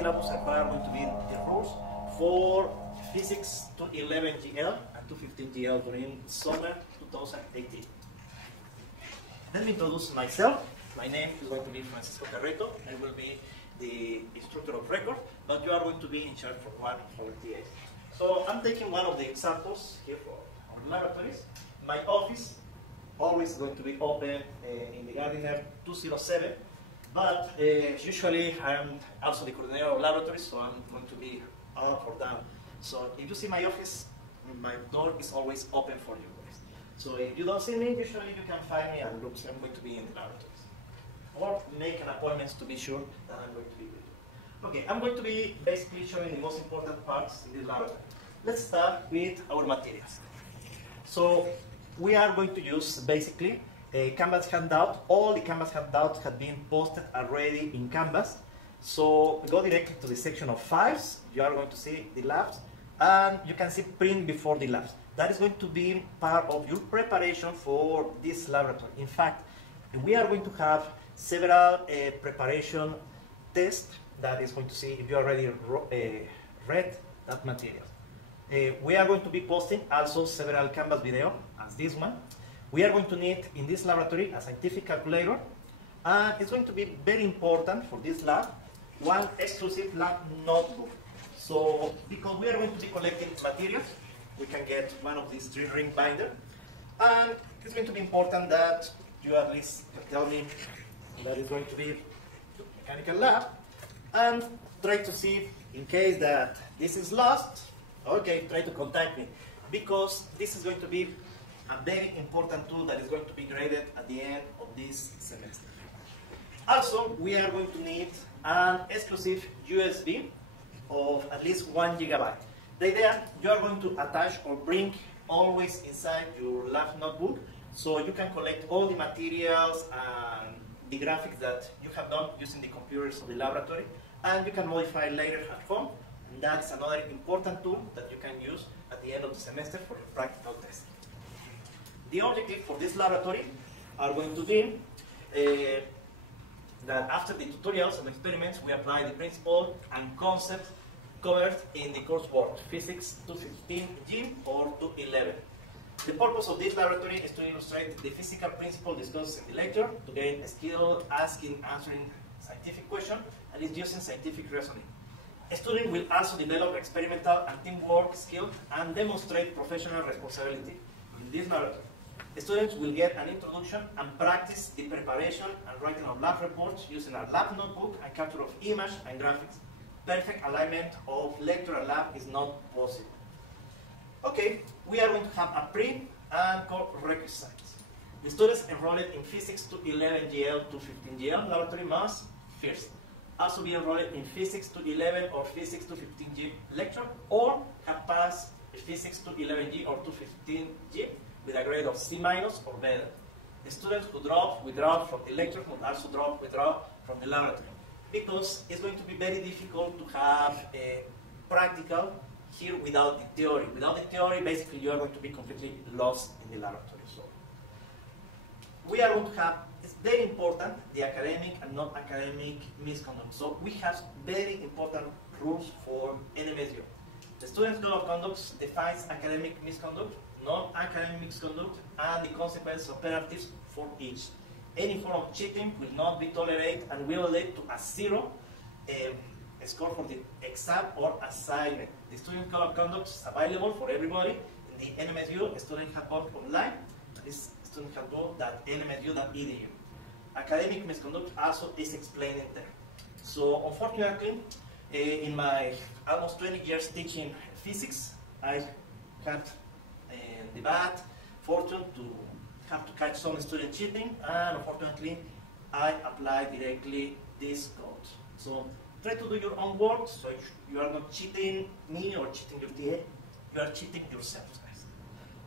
syllabus are going to be the rules for Physics 211 GL and 215 GL during summer 2018. Let me introduce myself. My name is going to be Francisco Carreto. I will be the instructor of record, but you are going to be in charge for one of our TAs. So I'm taking one of the examples here for our laboratories. My office always going to be open in the Gardiner 207, but usually I'm also the coordinator of laboratories, so I'm going to be up or down. So if you see my office, my door is always open for you guys. So if you don't see me, usually you can find me and look, I'm going to be in the laboratories. Or make an appointment to be sure that I'm going to be with you. Okay, I'm going to be basically showing the most important parts in this laboratory. Let's start with our materials. So we are going to use basically a Canvas handout. All the Canvas handouts have been posted already in Canvas. So we go directly to the section of files. You are going to see the labs, and you can see print before the labs. That is going to be part of your preparation for this laboratory. In fact, we are going to have several preparation tests that is going to see if you already read that material. We are going to be posting also several Canvas video as this one. We are going to need in this laboratory a scientific calculator, and it's going to be very important for this lab, one exclusive lab notebook. So because we are going to be collecting materials, we can get one of these 3-ring binder, and it's going to be important that you at least tell me that it's going to be mechanical lab, and try to see in case that this is lost. Okay, try to contact me, because this is going to be a very important tool that is going to be graded at the end of this semester. Also, we are going to need an exclusive USB of at least 1 GB. The idea, you are going to attach or bring always inside your lab notebook, so you can collect all the materials and the graphics that you have done using the computers of the laboratory, and you can modify later at home. And that's another important tool that you can use at the end of the semester for your practical test. The objective for this laboratory are going to be that after the tutorials and experiments, we apply the principle and concept covered in the coursework, Physics 215 G or 211. The purpose of this laboratory is to illustrate the physical principle discussed in the lecture, to gain a skill asking, answering scientific questions, and is using scientific reasoning. A student will also develop experimental and teamwork skills and demonstrate professional responsibility in this laboratory. Students will get an introduction and practice the preparation and writing of lab reports using a lab notebook and capture of image and graphics. Perfect alignment of lecture and lab is not possible. Okay, we are going to have a pre and core requisites. The students enrolled in Physics 211 GL to 15 GL laboratory must first also be enrolled in Physics 211 or Physics 215G lecture, or have passed Physics 211G or 215G with a grade of C- or better. The students who withdraw from the lecture will also withdraw from the laboratory, because it's going to be very difficult to have a practical here without the theory. Without the theory, basically you are going to be completely lost in the laboratory. So we are going to have, it's very important, the academic and non-academic misconduct. So we have very important rules for NMSU. The Students' Code of Conduct defines academic misconduct, non-academic misconduct, and the consequences of penalties for each. Any form of cheating will not be tolerated and will lead to a 0 score for the exam or assignment. The Student Code of Conduct is available for everybody in the NMSU Student Handbook online. This student handbook.nmsu.edu. Academic misconduct also is explained in there. So unfortunately, in my almost 20 years teaching physics, I had the bad fortune to have to catch some student cheating, and unfortunately, I applied directly this code. So try to do your own work, so you are not cheating me or cheating your TA, you are cheating yourself, guys.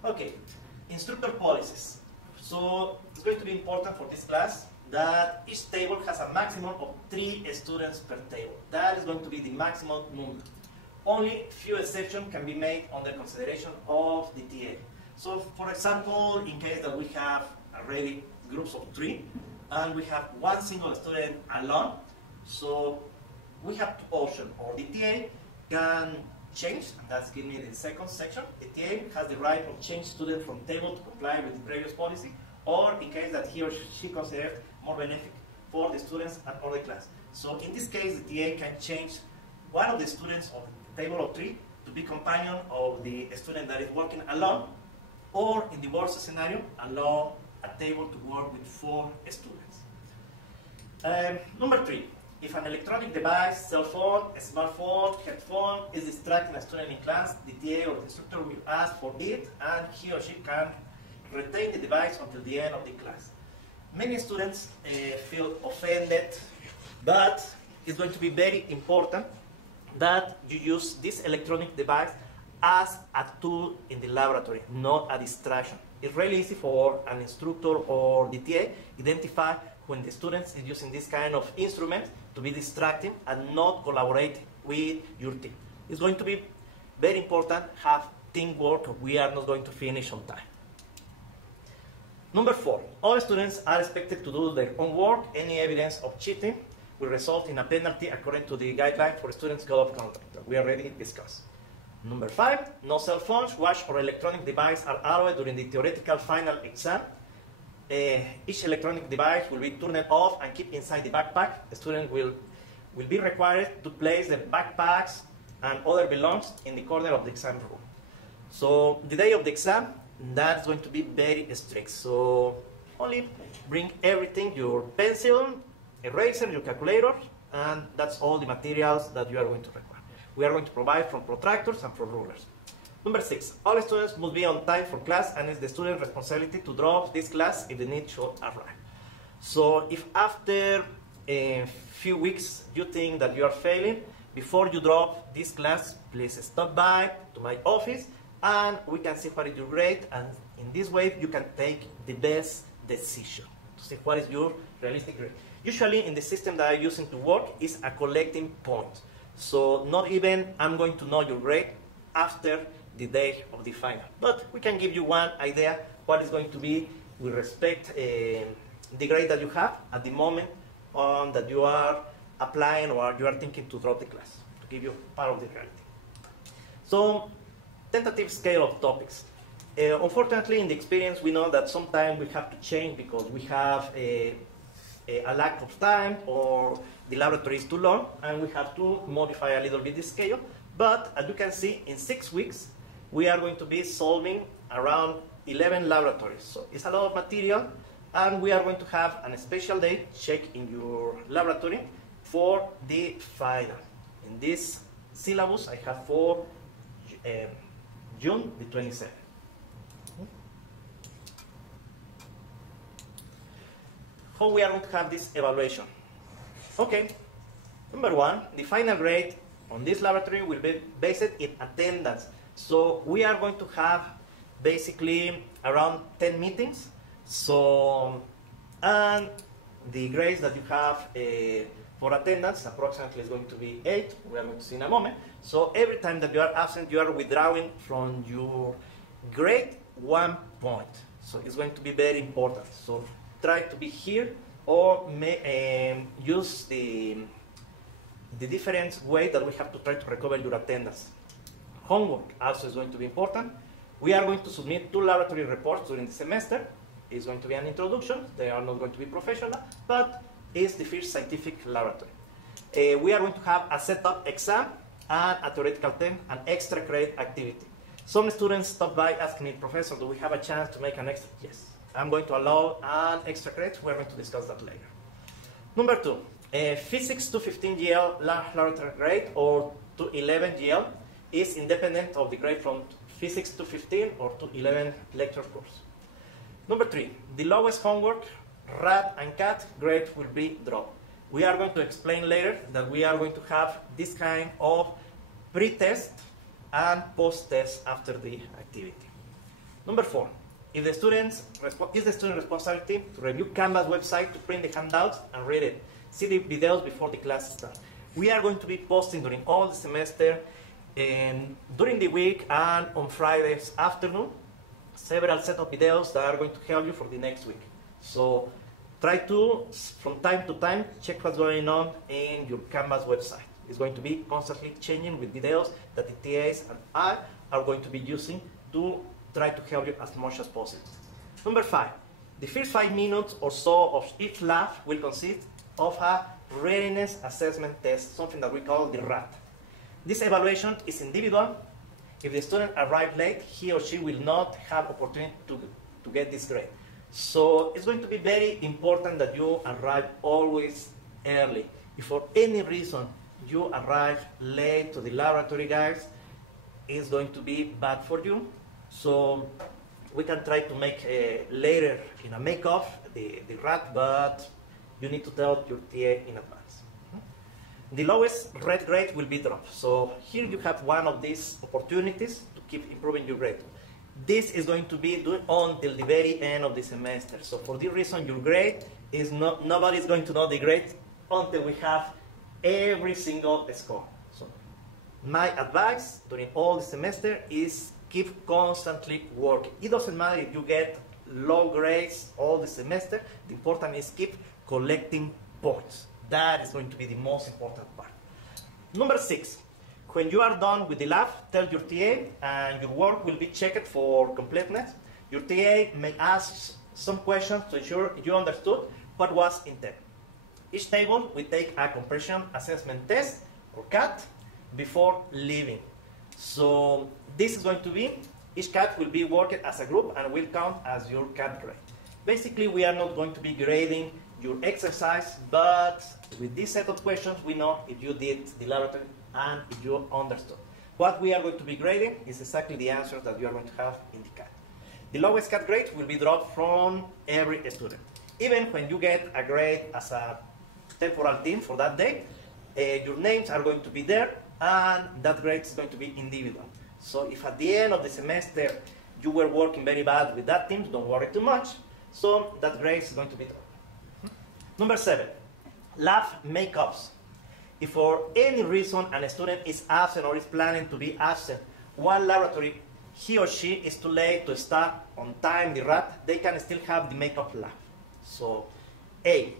Okay, instructor policies. So it's going to be important for this class that each table has a maximum of 3 students per table. That is going to be the maximum number. Only few exceptions can be made under consideration of the TA. So for example, in case that we have already groups of 3 and we have one single student alone, so we have two options. Or the TA can change, and that's given in the second section. The TA has the right of change student from table to comply with the previous policy, or in case that he or she considers more benefit for the students and other class. So in this case, the TA can change one of the students of the table of 3 to be companion of the student that is working alone, or in the worst scenario, allow a table to work with 4 students. Number 3, if an electronic device, cell phone, a smartphone, headphone is distracting a student in class, the TA or the instructor will ask for it, and he or she can retain the device until the end of the class. Many students feel offended, but it's going to be very important that you use this electronic device as a tool in the laboratory, not a distraction. It's really easy for an instructor or the TA identify when the student is using this kind of instrument to be distracting and not collaborate with your team. It's going to be very important to have teamwork, or we are not going to finish on time. Number 4, all students are expected to do their own work. Any evidence of cheating will result in a penalty according to the guideline for students' code of conduct that we already discussed. Number 5, no cell phones, watch, or electronic device are allowed during the theoretical final exam. Each electronic device will be turned off and kept inside the backpack. The student will be required to place their backpacks and other belongings in the corner of the exam room. So the day of the exam, that's going to be very strict. So only bring everything, your pencil, eraser, your calculator, and that's all the materials that you are going to require. We are going to provide from protractors and from rulers. Number 6, all students must be on time for class, and it's the student's responsibility to drop this class if the need should arrive. So if after a few weeks you think that you are failing, before you drop this class, please stop by to my office and we can see what is your grade, and in this way you can take the best decision to see what is your realistic grade. Usually in the system that I'm using to work is a collecting point. So not even I'm going to know your grade after the day of the final. But we can give you one idea what is going to be with respect the grade that you have at the moment that you are applying or you are thinking to drop the class, to give you part of the reality. So, tentative scale of topics. Unfortunately, in the experience, we know that sometimes we have to change because we have a lack of time or the laboratory is too long and we have to modify a little bit the scale. But as you can see, in 6 weeks, we are going to be solving around 11 laboratories. So it's a lot of material, and we are going to have a special day check in your laboratory for the final. In this syllabus, I have for June the 27th. How we are going to have this evaluation? Okay, number 1, the final grade on this laboratory will be based in attendance. So we are going to have basically around 10 meetings. So, and the grades that you have for attendance approximately is going to be 8. We are going to see in a moment. So every time that you are absent, you are withdrawing from your grade 1 point. So it's going to be very important. So try to be here or use the different way that we have to try to recover your attendance. Homework also is going to be important. We are going to submit 2 laboratory reports during the semester. It's going to be an introduction. They are not going to be professional, but it's the first scientific laboratory. We are going to have a setup exam and a theoretical test, an extra credit activity. Some students stop by asking me, Professor, do we have a chance to make an extra? Yes. I'm going to allow an extra credit. We're going to discuss that later. Number 2, Physics 215 GL laboratory grade or 211 GL is independent of the grade from Physics 215 or 211 lecture course. Number 3, the lowest homework, RAT and CAT grade will be dropped. We are going to explain later that we are going to have this kind of pre-test and post-test after the activity. Number 4, if the student's is the student's responsibility to review Canvas website to print the handouts and read it. See the videos before the class starts. We are going to be posting during all the semester and during the week and on Fridays afternoon several set of videos that are going to help you for the next week. So try to, from time to time, check what's going on in your Canvas website. It's going to be constantly changing with videos that the TAs and I are going to be using to try to help you as much as possible. Number 5, the first 5 minutes or so of each lab will consist of a readiness assessment test, something that we call the RAT. This evaluation is individual. If the student arrives late, he or she will not have opportunity to get this grade. So it's going to be very important that you arrive always early. If for any reason you arrive late to the laboratory, guys, it's going to be bad for you. So we can try to make later in a make-off the RAT, but you need to tell your TA in advance. The lowest red grade will be dropped. So here you have one of these opportunities to keep improving your grade. This is going to be done until the very end of the semester. So for this reason, your grade is not, nobody's going to know the grade until we have every single score. So my advice during all the semester is keep constantly working. It doesn't matter if you get low grades all the semester. The important is keep collecting points. That is going to be the most important part. Number 6, when you are done with the lab, tell your TA and your work will be checked for completeness. Your TA may ask some questions to ensure you understood what was intended. Each table will take a comprehension assessment test or CAT before leaving. So this is going to be, each CAT will be worked as a group and will count as your CAT grade. Basically, we are not going to be grading your exercise, but with this set of questions, we know if you did the laboratory and if you understood. What we are going to be grading is exactly the answers that you are going to have in the CAT. The lowest CAT grade will be dropped from every student. Even when you get a grade as a temporal team for that day, your names are going to be there, and that grade is going to be individual. So if at the end of the semester you were working very bad with that team, don't worry too much. So that grade is going to be dropped. Number 7, lab makeups. If for any reason a student is absent or is planning to be absent, one laboratory, he or she is too late to start on time the RAT, they can still have the makeup lab. So, A,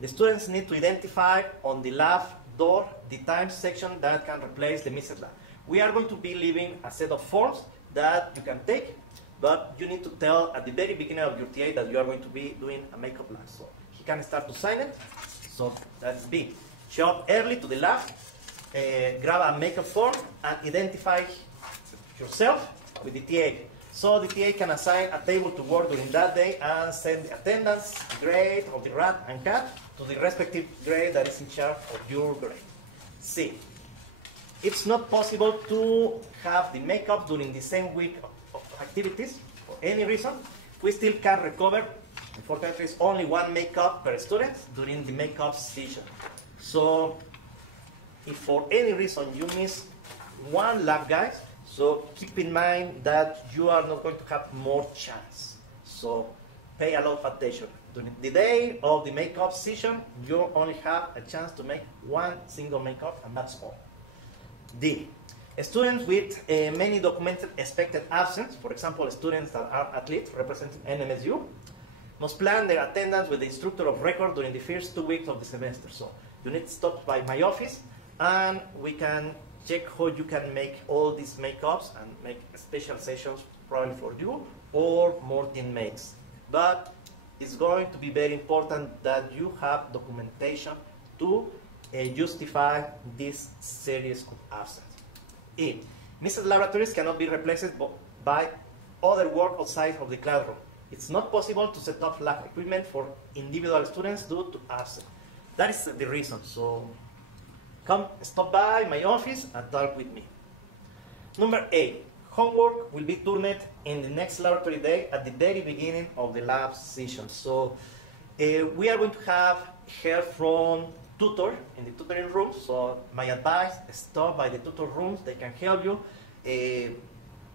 the students need to identify on the lab door the time section that can replace the missed lab. We are going to be leaving a set of forms that you can take, but you need to tell at the very beginning of your TA that you are going to be doing a makeup lab. So he can start to sign it. So that's B. Show up early to the lab, grab a makeup form, and identify yourself with the TA. So the TA can assign a table to work during that day and send the attendance, grade of the RAT and CAT to the respective grade that is in charge of your grade. C. It's not possible to have the makeup during the same week of activities for any reason. We still can recover. Unfortunately, it's only one makeup per student during the makeup session. So if for any reason you miss one lab, guys, so keep in mind that you are not going to have more chance. So pay a lot of attention. During the day of the makeup session, you only have a chance to make one single makeup, and that's all. D. Students with many documented expected absence, for example, students that are athletes representing NMSU, must plan their attendance with the instructor of record during the first 2 weeks of the semester. So you need to stop by my office, and we can check how you can make all these makeups and make special sessions probably for you or more teammates. But it's going to be very important that you have documentation to justify this series of absence. E. Missed laboratories cannot be replaced by other work outside of the classroom. It's not possible to set up lab equipment for individual students due to absence. That is the reason. So come stop by my office and talk with me. Number 8. Homework will be turned in the next laboratory day at the very beginning of the lab session. So we are going to have help from tutor in the tutoring room. So my advice, stop by the tutor rooms. They can help you.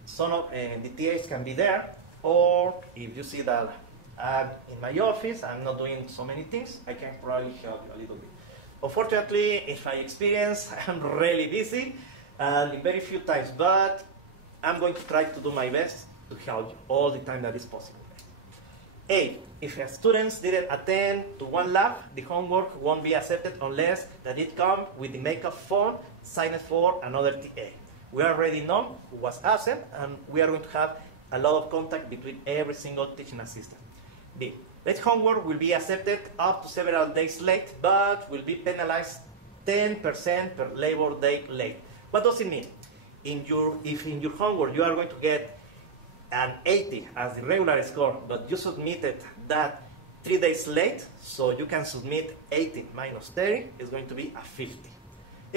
Some of the TAs can be there. Or if you see that I'm in my office, I'm not doing so many things, I can probably help you a little bit. Unfortunately, if I experience, I'm really busy and very few times, but I'm going to try to do my best to help you all the time that is possible. A, if students didn't attend to one lab, the homework won't be accepted unless that it comes with the makeup form signed for another TA. We already know who was absent, and we are going to have a lot of contact between every single teaching assistant. B, late homework will be accepted up to several days late, but will be penalized 10% per labor day late. What does it mean? If in your homework you are going to get an 80 as the regular score, but you submitted that 3 days late, so you can submit 80 minus 30 is going to be a 50.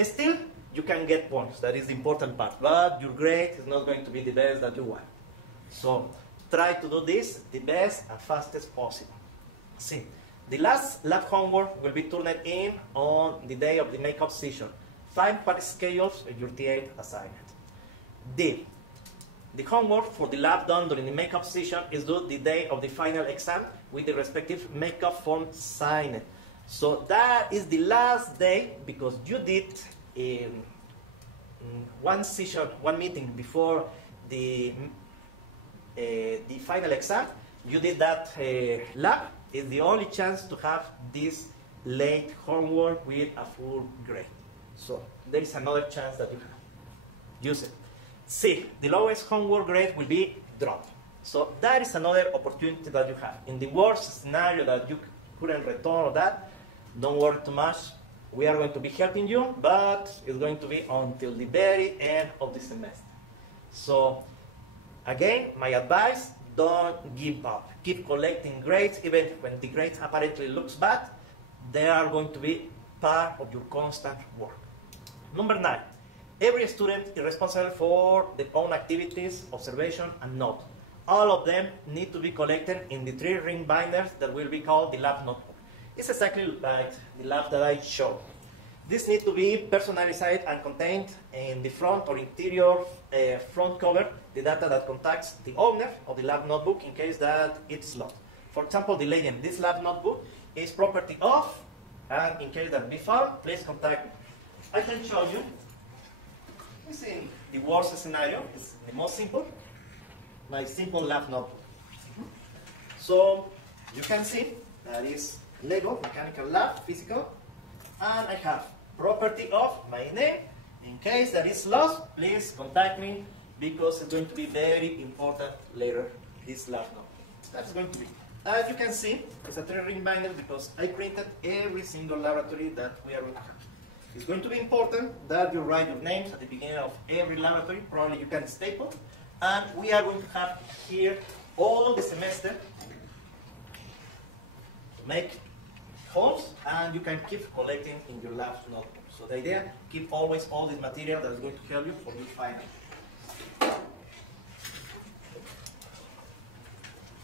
Still, you can get points. That is the important part, but your grade is not going to be the best that you want. So try to do this the best and fastest possible. See, the last lab homework will be turned in on the day of the makeup session. Find what schedules your TA assignment. D, the homework for the lab done during the makeup session is due the day of the final exam with the respective makeup form signed. So that is the last day, because you did one session, one meeting before the final exam. You did that lab. Is the only chance to have this late homework with a full grade. So there is another chance that you have. Use it. C, the lowest homework grade will be dropped. So that is another opportunity that you have. In the worst scenario that you couldn't return that, don't worry too much. We are going to be helping you, but it's going to be until the very end of the semester. So again, my advice, don't give up. Keep collecting grades, even when the grades apparently looks bad. They are going to be part of your constant work. Number 9, every student is responsible for their own activities, observation, and note. All of them need to be collected in the 3 ring binders that will be called the lab notebook. It's exactly like the lab that I showed. This needs to be personalized and contained in the front or interior front cover, the data that contacts the owner of the lab notebook in case that it's lost. For example, the legend, this lab notebook is property of, and in case that be found, please contact me. I can show you. This is the worst scenario. It's the most simple. My simple lab notebook. So you can see that is Lego, mechanical lab, physical, and I have property of my name. In case that is lost, please contact me, because it's going to be very important later, this lab notebook. That's going to be. As you can see, it's a 3 ring binder because I printed every single laboratory that we are going to have. It's going to be important that you write your names at the beginning of every laboratory. Probably you can staple. And we are going to have here all the semester to make holes, and you can keep collecting in your lab notebook. So the idea, keep always all this material that is going to help you for your final.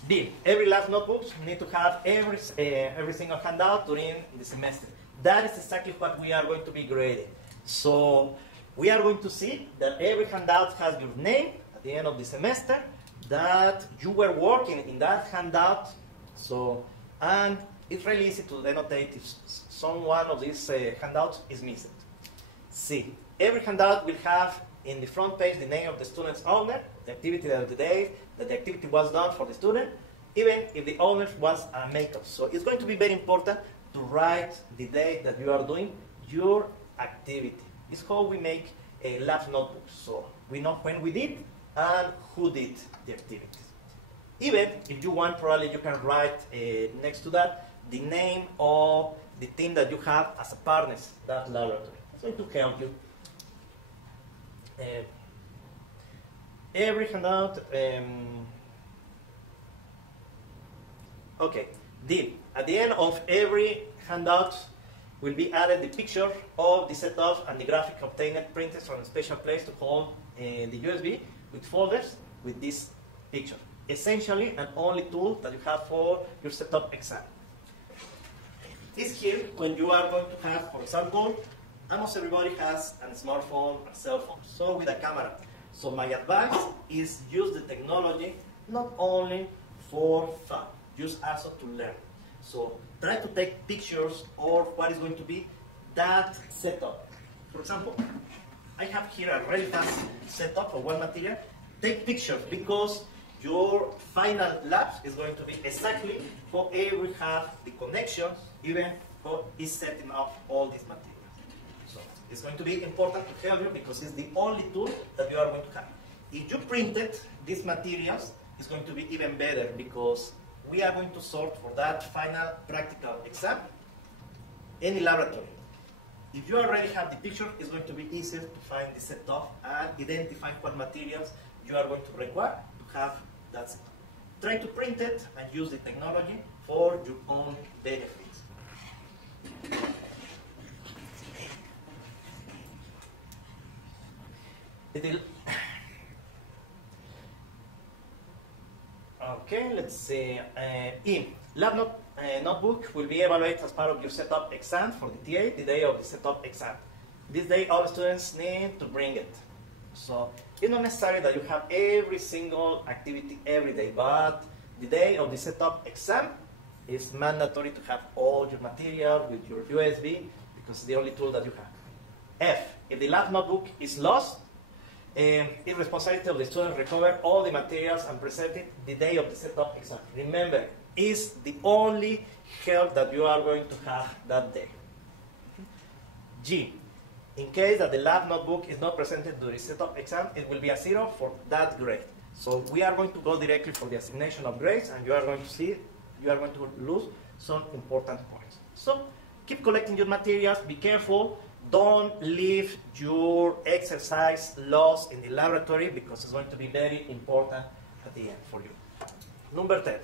D, every lab notebook need to have every single handout during the semester. That is exactly what we are going to be grading. So we are going to see that every handout has your name at the end of the semester, that you were working in that handout. So, and it's really easy to denotate if some one of these handouts is missing. C, every handout will have in the front page the name of the student's owner, the activity of the day, that the activity was done for the student, even if the owner was a makeup. So it's going to be very important to write the day that you are doing your activity. It's how we make a lab notebook. So we know when we did and who did the activities. Even if you want, probably you can write next to that the name of the team that you have as a partners, that laboratory. It's going to help you. Every handout, okay, D, at the end of every handout will be added the picture of the setup and the graphic obtained printed from a special place to hold the USB with folders with this picture. Essentially, an only tool that you have for your setup exam. This here, when you are going to have, for example, almost everybody has a smartphone or cell phone, so with a camera. So my advice is use the technology not only for fun, use also to learn. So try to take pictures of what is going to be that setup. For example, I have here a really fast setup of one material. Take pictures, because your final lab is going to be exactly how we have the connections, even how is setting up all these materials. So it's going to be important to help you because it's the only tool that you are going to have. If you printed these materials, it's going to be even better because we are going to sort for that final practical exam any laboratory. If you already have the picture, it's going to be easier to find the setup and identify what materials you are going to require to have that setup. Try to print it and use the technology for your own benefits. Okay, let's see. Lab notebook will be evaluated as part of your setup exam for the TA, the day of the setup exam. This day, all students need to bring it. So it's not necessary that you have every single activity every day, but the day of the setup exam is mandatory to have all your material with your USB because it's the only tool that you have. If the lab notebook is lost, it's responsibility of the student recover all the materials and present it the day of the setup exam. Remember, it's the only help that you are going to have that day. G. In case that the lab notebook is not presented during the setup exam, it will be a 0 for that grade. So we are going to go directly for the assignation of grades, and you are going to see, you are going to lose some important points. So keep collecting your materials, be careful, don't leave your exercise lost in the laboratory because it's going to be very important at the end for you. Number 10.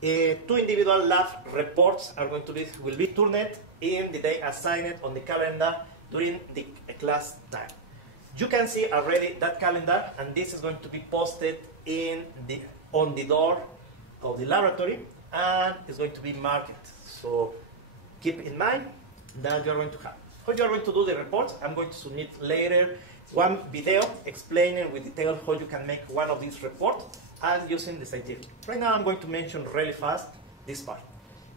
2 individual lab reports will be turned in the day assigned on the calendar during the class time. You can see already that calendar, and this is going to be posted on the door of the laboratory, and it's going to be marked. So keep in mind that you're going to have. How you're going to do the reports, I'm going to submit later one video explaining with detail how you can make one of these reports and using the scientific. Right now I'm going to mention really fast this part.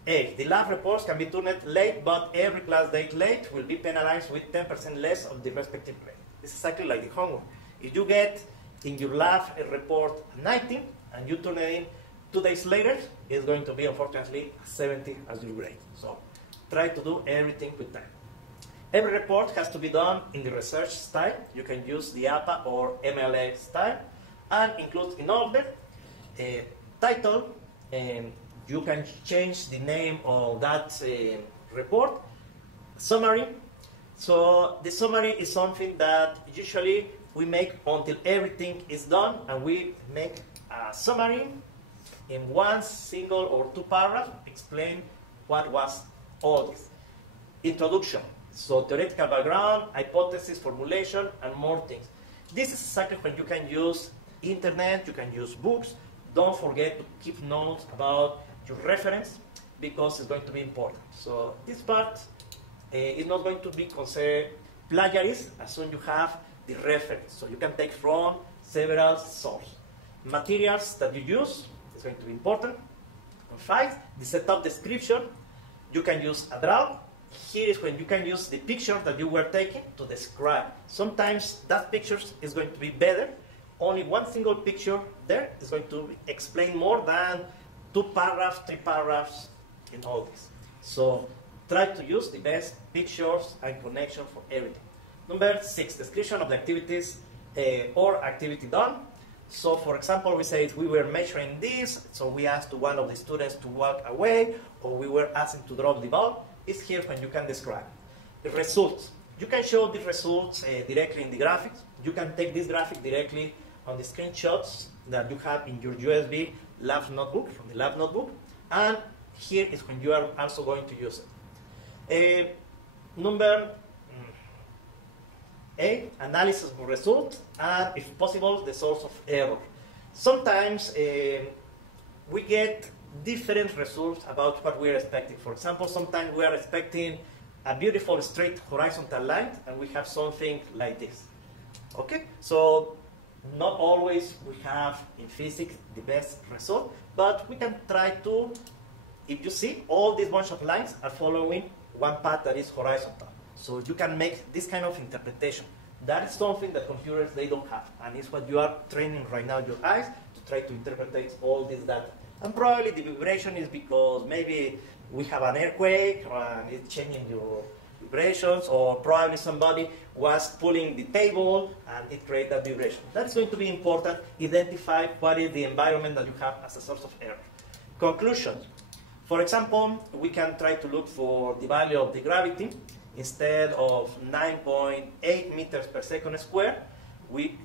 A, the lab reports can be turned late, but every class date late will be penalized with 10% less of the respective grade. It's exactly like the homework. If you get in your lab a report 90 and you turn it in 2 days later, it's going to be unfortunately 70 as your grade. So try to do everything with time. Every report has to be done in the research style. You can use the APA or MLA style and include in order title. You can change the name of that report. Summary. So the summary is something that usually we make until everything is done, and we make a summary in 1 single or 2 paragraphs, explain what was all this. Introduction. So theoretical background, hypothesis, formulation, and more things. This is exactly when you can use internet, you can use books. Don't forget to keep notes about your reference because it's going to be important. So this part is not going to be considered plagiarism as soon as you have the reference. So you can take from several sources. Materials that you use is going to be important. And 5, the setup description. You can use a drawing. Here is when you can use the picture that you were taking to describe. Sometimes that picture is going to be better. Only 1 single picture there is going to explain more than 2 paragraphs, 3 paragraphs in all this. So try to use the best pictures and connection for everything. Number 6, description of the activities or activity done. So for example, we said we were measuring this, so we asked one of the students to walk away, or we were asking to drop the ball. It's here when you can describe. The results. You can show the results directly in the graphics. You can take this graphic directly on the screenshots that you have in your USB lab notebook, from the lab notebook. And here is when you are also going to use it. Number 8, analysis of results, and if possible, the source of error. Sometimes we get different results about what we are expecting. For example, sometimes we are expecting a beautiful straight horizontal line, and we have something like this. Okay, so not always we have in physics the best result, but we can try to, if you see, all these bunch of lines are following one path that is horizontal. So you can make this kind of interpretation. That is something that computers, they don't have, and it's what you are training right now your eyes to to try to interpret all this data. And probably the vibration is because maybe we have an earthquake and it's changing your vibrations, or probably somebody was pulling the table and it created that vibration. That's going to be important. Identify what is the environment that you have as a source of error. Conclusion. For example, we can try to look for the value of the gravity. Instead of 9.8 meters per second square,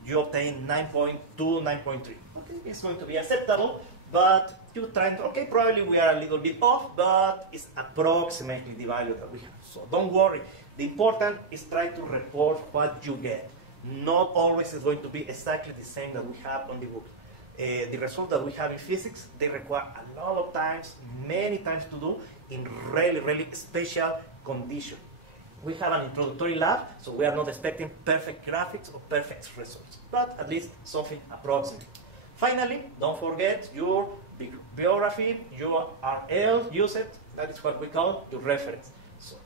you obtain 9.2, 9.3. Okay, it's going to be acceptable, but you try to, okay, probably we are a little bit off, but it's approximately the value that we have. So don't worry. The important is try to report what you get. Not always is going to be exactly the same that we have on the book. The results that we have in physics, they require a lot of times, many times to do in really, really special conditions. We have an introductory lab, so we are not expecting perfect graphics or perfect results, but at least something approximate. Finally, don't forget your bibliography, your URL, use it. That is what we call your reference. So,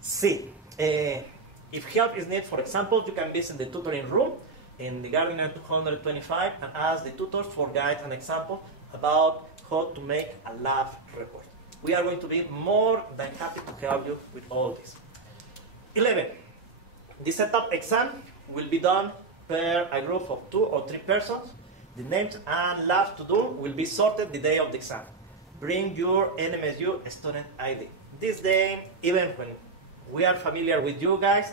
C. If help is needed, for example, you can visit the tutoring room in the Gardiner 225 and ask the tutors for guide and example about how to make a lab report. We are going to be more than happy to help you with all this. 11. The setup exam will be done per a group of 2 or 3 persons. The names and labs to do will be sorted the day of the exam. Bring your NMSU student ID. This day, even when we are familiar with you guys,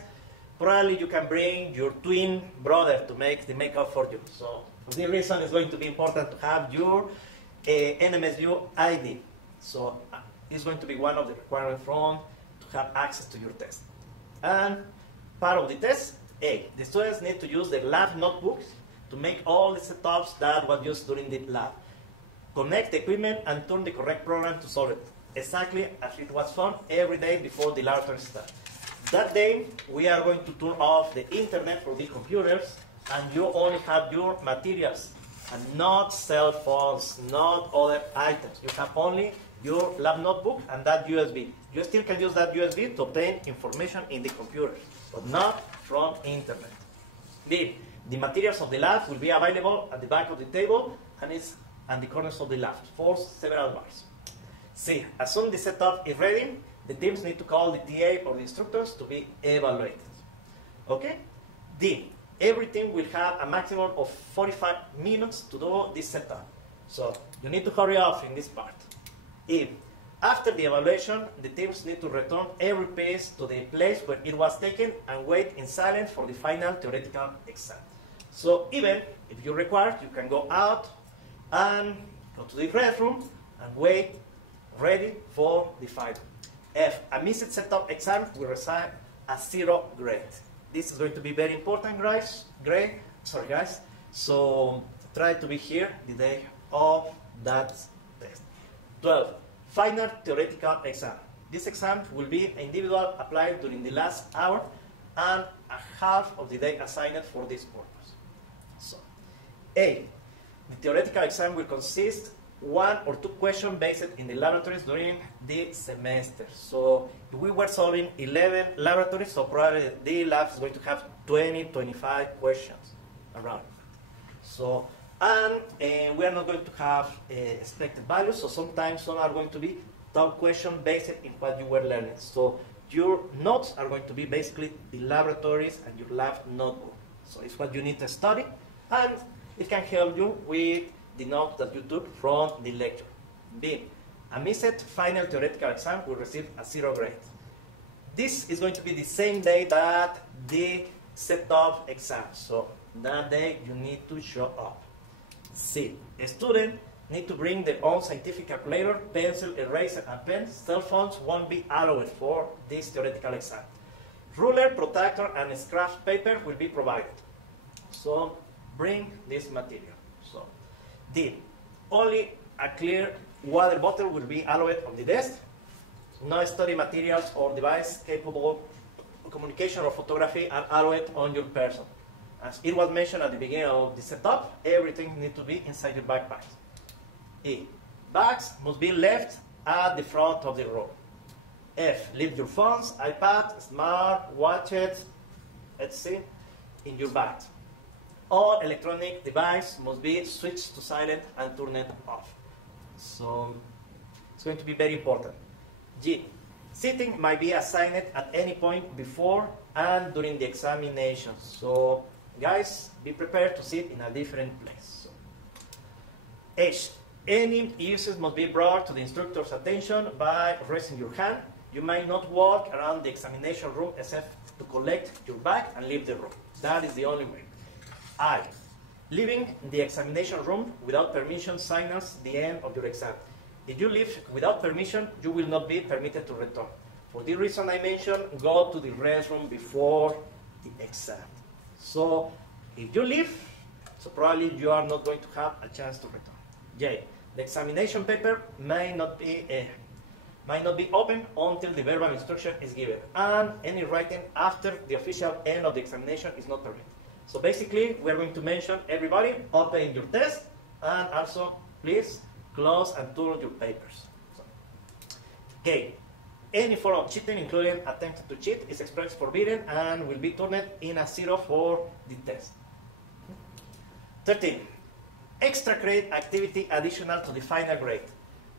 probably you can bring your twin brother to make the makeup for you. So for this reason, it's going to be important to have your NMSU ID. So it's going to be one of the requirements to have access to your test. And part of the test, A, the students need to use the lab notebooks to make all the setups that were used during the lab. Connect the equipment and turn the correct program to solve it, exactly as it was done every day before the laboratory starts. That day, we are going to turn off the internet for the computers, and you only have your materials, and not cell phones, not other items. You have only your lab notebook and that USB. You still can use that USB to obtain information in the computer, but not from internet. B, the materials of the lab will be available at the back of the table and the corners of the lab for several bars. C, as soon as the setup is ready, the teams need to call the TA or the instructors to be evaluated. Okay? D, everything will have a maximum of 45 minutes to do this setup. So you need to hurry up in this part. E, after the evaluation, the teams need to return every piece to the place where it was taken and wait in silence for the final theoretical exam. So even if you require, you can go out and go to the restroom and wait ready for the final. F, a missed setup exam will receive a 0 grade. This is going to be very important, guys. So try to be here the day of that test. 12, final theoretical exam. This exam will be individual applied during the last hour and a half of the day assigned for this purpose. So, A, the theoretical exam will consist 1 or 2 questions based in the laboratories during the semester. So if we were solving 11 laboratories, so probably the lab is going to have 20, 25 questions around. So, and we are not going to have expected values, so sometimes some are going to be top question based in what you were learning. So your notes are going to be basically the laboratories and your lab notebook. So it's what you need to study, and it can help you with the notes that you took from the lecture. B, a missed final theoretical exam will receive a 0 grade. This is going to be the same day that the setup exam. So that day you need to show up. C, a student need to bring their own scientific calculator, pencil, eraser, and pen. Cell phones won't be allowed for this theoretical exam. Ruler, protractor, and scratch paper will be provided. So bring this material. So D, only a clear water bottle will be allowed on the desk. No study materials or device capable of communication or photography are allowed on your person. As it was mentioned at the beginning of the setup, everything needs to be inside your backpack. E, bags must be left at the front of the room. F, leave your phones, iPad, smart watches, etc. in your bag. all electronic device must be switched to silent and turned off. So it's going to be very important. G. Seating might be assigned at any point before and during the examination. So guys, be prepared to sit in a different place. So, H. Any issues must be brought to the instructor's attention by raising your hand. You might not walk around the examination room except to collect your bag and leave the room. That is the only way. I. Leaving the examination room without permission signals the end of your exam. If you leave without permission, you will not be permitted to return. For the reason I mentioned, go to the restroom before the exam. So if you leave, so probably you are not going to have a chance to return. J. The examination paper may not be open until the verbal instruction is given, and any writing after the official end of the examination is not permitted. So basically, we are going to mention everybody, open your desk, and also please close and turn your papers. So, K. Any form of cheating, including attempting to cheat, is expressly forbidden and will be turned in a 0 for the test. 13. Extra credit activity additional to the final grade.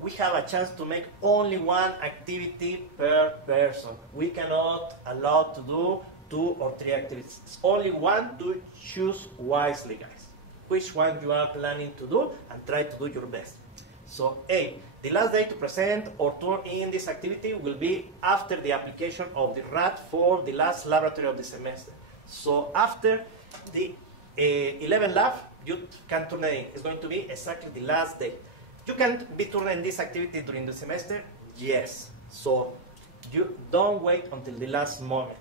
We have a chance to make only one activity per person. We cannot allow to do 2 or 3 activities. It's only one to choose wisely, guys. Which one you are planning to do and try to do your best. So A, the last day to present or turn in this activity will be after the application of the RAT for the last laboratory of the semester. So after the 11 lab, you can turn it in. It's going to be exactly the last day. You can be turning this activity during the semester? Yes. So you don't wait until the last moment.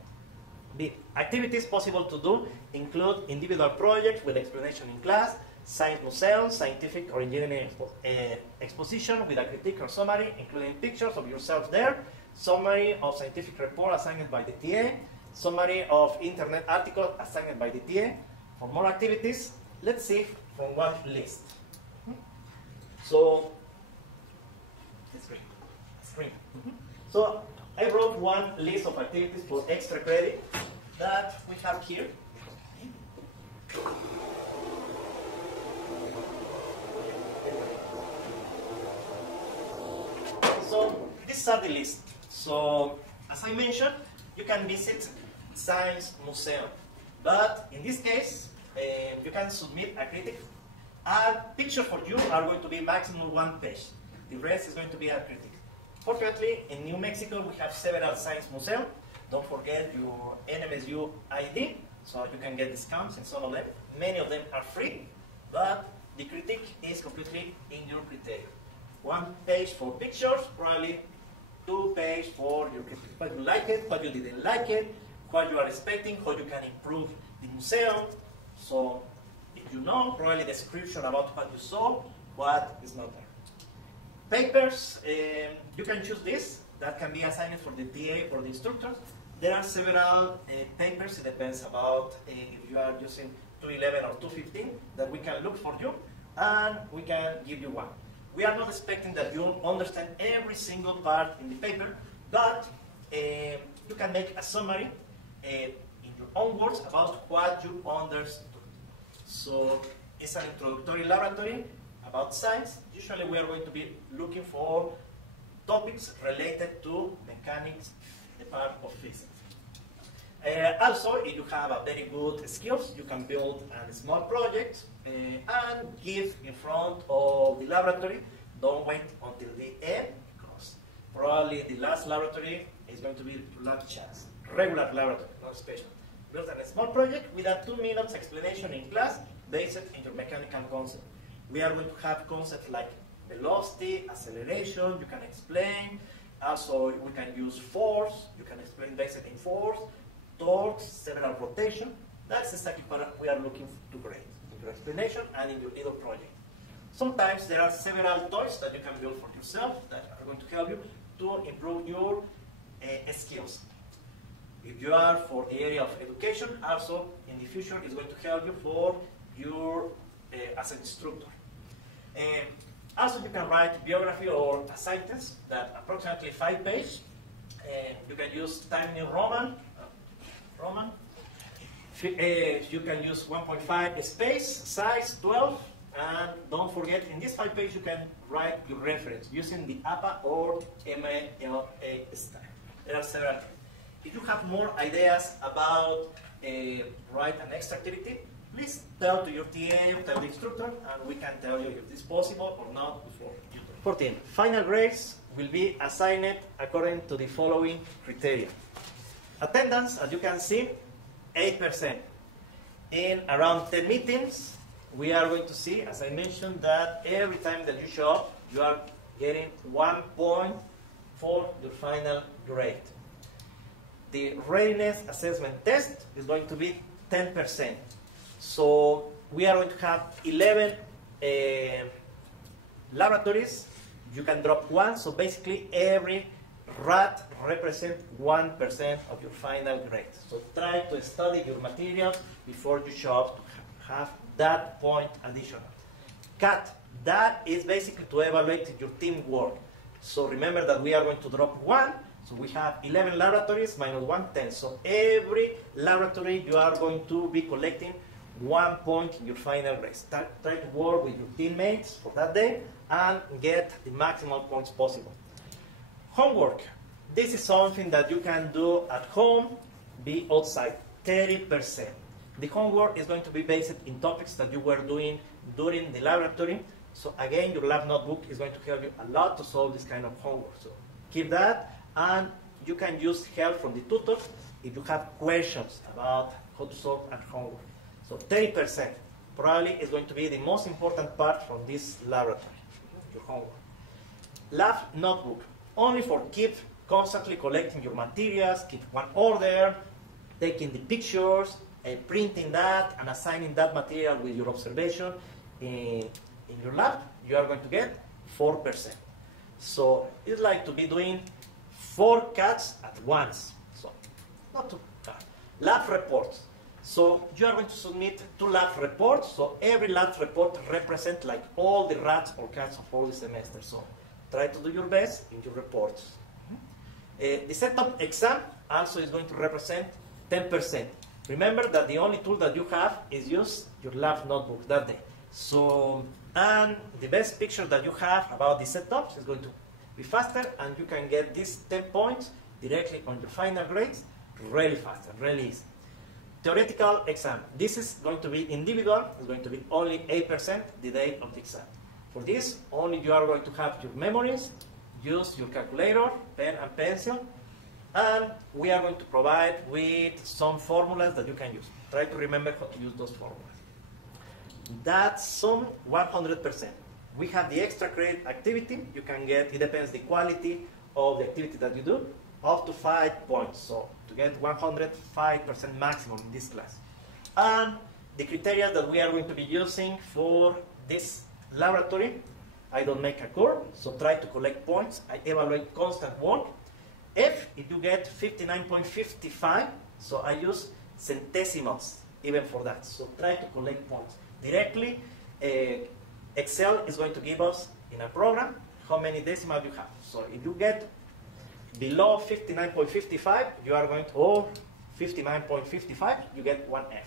The activities possible to do include individual projects with explanation in class, science museum, scientific or engineering exposition with a critique or summary, including pictures of yourself there, summary of scientific report assigned by the TA, summary of internet article assigned by the TA. For more activities, let's see from one list. So, So I wrote one list of activities for extra credit that we have here. So these are the list. So as I mentioned, you can visit Science Museum, but in this case, you can submit a critic. A picture for you are going to be maximum 1 page. The rest is going to be a critic. Fortunately, in New Mexico, we have several science museums. Don't forget your NMSU ID, so you can get discounts in some of them. Many of them are free, but the critique is completely in your criteria. 1 page for pictures, probably 2 pages for your critique. What you like it, what you didn't like it, what you are expecting, how you can improve the museum. So if you know, probably the description about what you saw, what is not there. Papers, you can choose this. That can be assigned for the TA or the instructors. There are several papers. It depends about if you are using 211 or 215 that we can look for you, and we can give you one. We are not expecting that you understand every single part in the paper, but you can make a summary in your own words about what you understood. So it's an introductory laboratory about science. Usually we are going to be looking for topics related to mechanics, the part of physics. Also, if you have a very good skills, you can build a small project and give in front of the laboratory. Don't wait until the end, because probably the last laboratory is going to be lunch chance. Regular laboratory, not special. Build a small project with a 2 minutes explanation in class based on your mechanical concept. We are going to have concepts like velocity, acceleration, you can explain. Also, we can use force, you can explain based in force, torques, several rotation. That's exactly what we are looking to grade in your explanation and in your little project. Sometimes there are several toys that you can build for yourself that are going to help you to improve your skills. If you are for the area of education, also in the future it's going to help you for your as an instructor. Also, you can write biography or a sentence that approximately 5 pages. You can use Time New Roman. You can use 1.5 space, size 12, and don't forget, in this 5 page you can write your reference using the APA or MLA style. There are several. If you have more ideas about write an extra activity, please tell to your TA or tell the instructor, and we can tell you if this is possible or not before you do it. 14. Final grades will be assigned according to the following criteria. Attendance, as you can see, 8%. In around 10 meetings, we are going to see, as I mentioned, that every time that you show up, you are getting 1 point for your final grade. The readiness assessment test is going to be 10%. So we are going to have 11 laboratories. You can drop 1, so basically every RAT represents 1% of your final grade. So try to study your materials before you show up to have that point additional. CAT, that is basically to evaluate your teamwork. So remember that we are going to drop 1, so we have 11 laboratories minus 1, 10. So every laboratory you are going to be collecting 1 point in your final grade. Try to work with your teammates for that day and get the maximum points possible. Homework. This is something that you can do at home, be outside, 30%. The homework is going to be based in topics that you were doing during the laboratory. So again, your lab notebook is going to help you a lot to solve this kind of homework. So keep that, and you can use help from the tutors if you have questions about how to solve at homework. So 30% probably is going to be the most important part from this laboratory, your homework. Lab notebook, only for keep constantly collecting your materials, keep one order, taking the pictures, and printing that, and assigning that material with your observation in your lab. You are going to get 4%. So it's like to be doing 4 cuts at once. So not too bad. Lab reports. So you are going to submit 2 lab reports. So every lab report represents like all the rats or cats of all the semester. So try to do your best in your reports. The setup exam also is going to represent 10%. Remember that the only tool that you have is use your lab notebook that day. So, and the best picture that you have about the setups is going to be faster, and you can get these 10 points directly on your final grades really fast and really easy. Theoretical exam. This is going to be individual. It's going to be only 8% the day of the exam. For this, only you are going to have your memories, use your calculator, pen and pencil, and we are going to provide with some formulas that you can use. Try to remember how to use those formulas. That's some 100%. We have the extra credit activity. You can get, it depends the quality of the activity that you do, up to 5 points. So to get 105% maximum in this class. And the criteria that we are going to be using for this laboratory, I don't make a curve, so try to collect points. I evaluate constant work. If you get 59.55, so I use centésimals even for that. So try to collect points. Directly, Excel is going to give us in a program how many decimals you have. So if you get below 59.55, you are going to, or 59.55, you get 1F.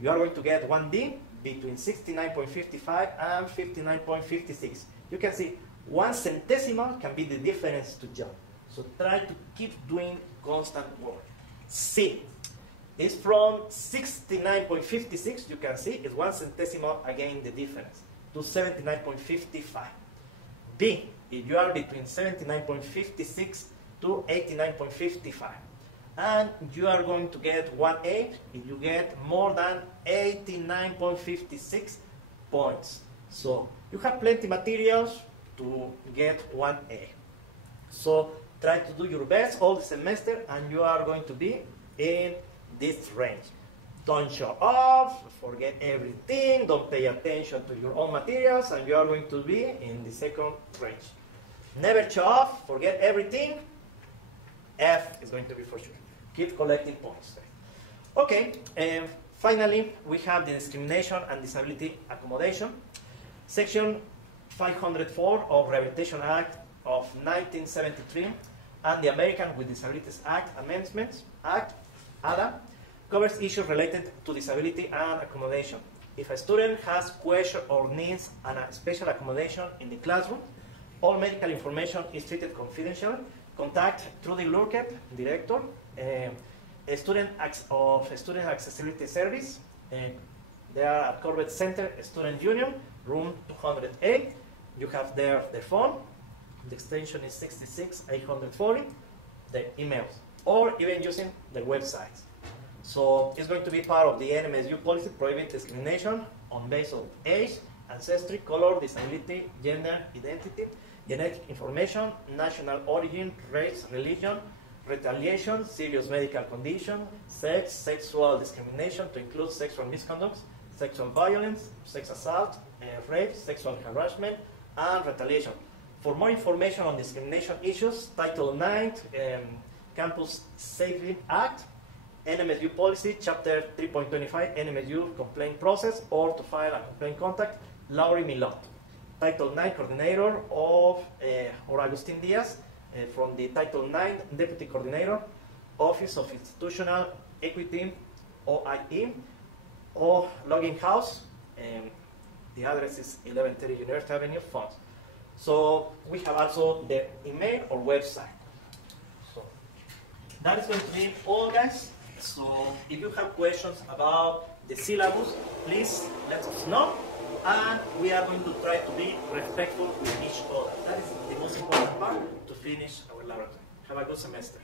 You are going to get 1D between 69.55 and 59.56. You can see 1 centesimal can be the difference to jump. So try to keep doing constant work. C is from 69.56, you can see, is 1 centesimal again the difference, to 79.55. B, if you are between 79.56 to 89.55. And you are going to get 1A if you get more than 89.56 points. So you have plenty materials to get 1A. So try to do your best all the semester, and you are going to be in this range. Don't show off, forget everything, don't pay attention to your own materials, and you are going to be in the second range. Never show off, forget everything. F is going to be for sure. Keep collecting points. Okay, and finally, we have the Discrimination and Disability Accommodation. Section 504 of Rehabilitation Act of 1973 and the American with Disabilities Act Amendments Act, ADA, Covers issues related to disability and accommodation. If a student has questions or needs a special accommodation in the classroom, all medical information is treated confidentially. Contact through the LURCAP director, a student accessibility service. They are at Corbett Center Student Union, room 208. You have there the phone. The extension is 66840. The emails, or even using the websites. So it's going to be part of the NMSU policy prohibiting discrimination on basis of age, ancestry, color, disability, gender, identity, genetic information, national origin, race, religion, retaliation, serious medical condition, sex, sexual discrimination to include sexual misconduct, sexual violence, sex assault, rape, sexual harassment, and retaliation. For more information on discrimination issues, Title IX, Campus Safety Act, NMSU Policy, Chapter 3.25, NMSU Complaint Process, or to file a complaint, contact Laurie Milot, Title IX Coordinator of, or Agustin Diaz, from the Title IX Deputy Coordinator, Office of Institutional Equity, OIE, or Logging House. The address is 1130 University Avenue, Fonts. So we have also the email or website. So that is going to be all, guys. So if you have questions about the syllabus, please let us know. And we are going to try to be respectful with each other. That is the most important part to finish our laboratory. Have a good semester.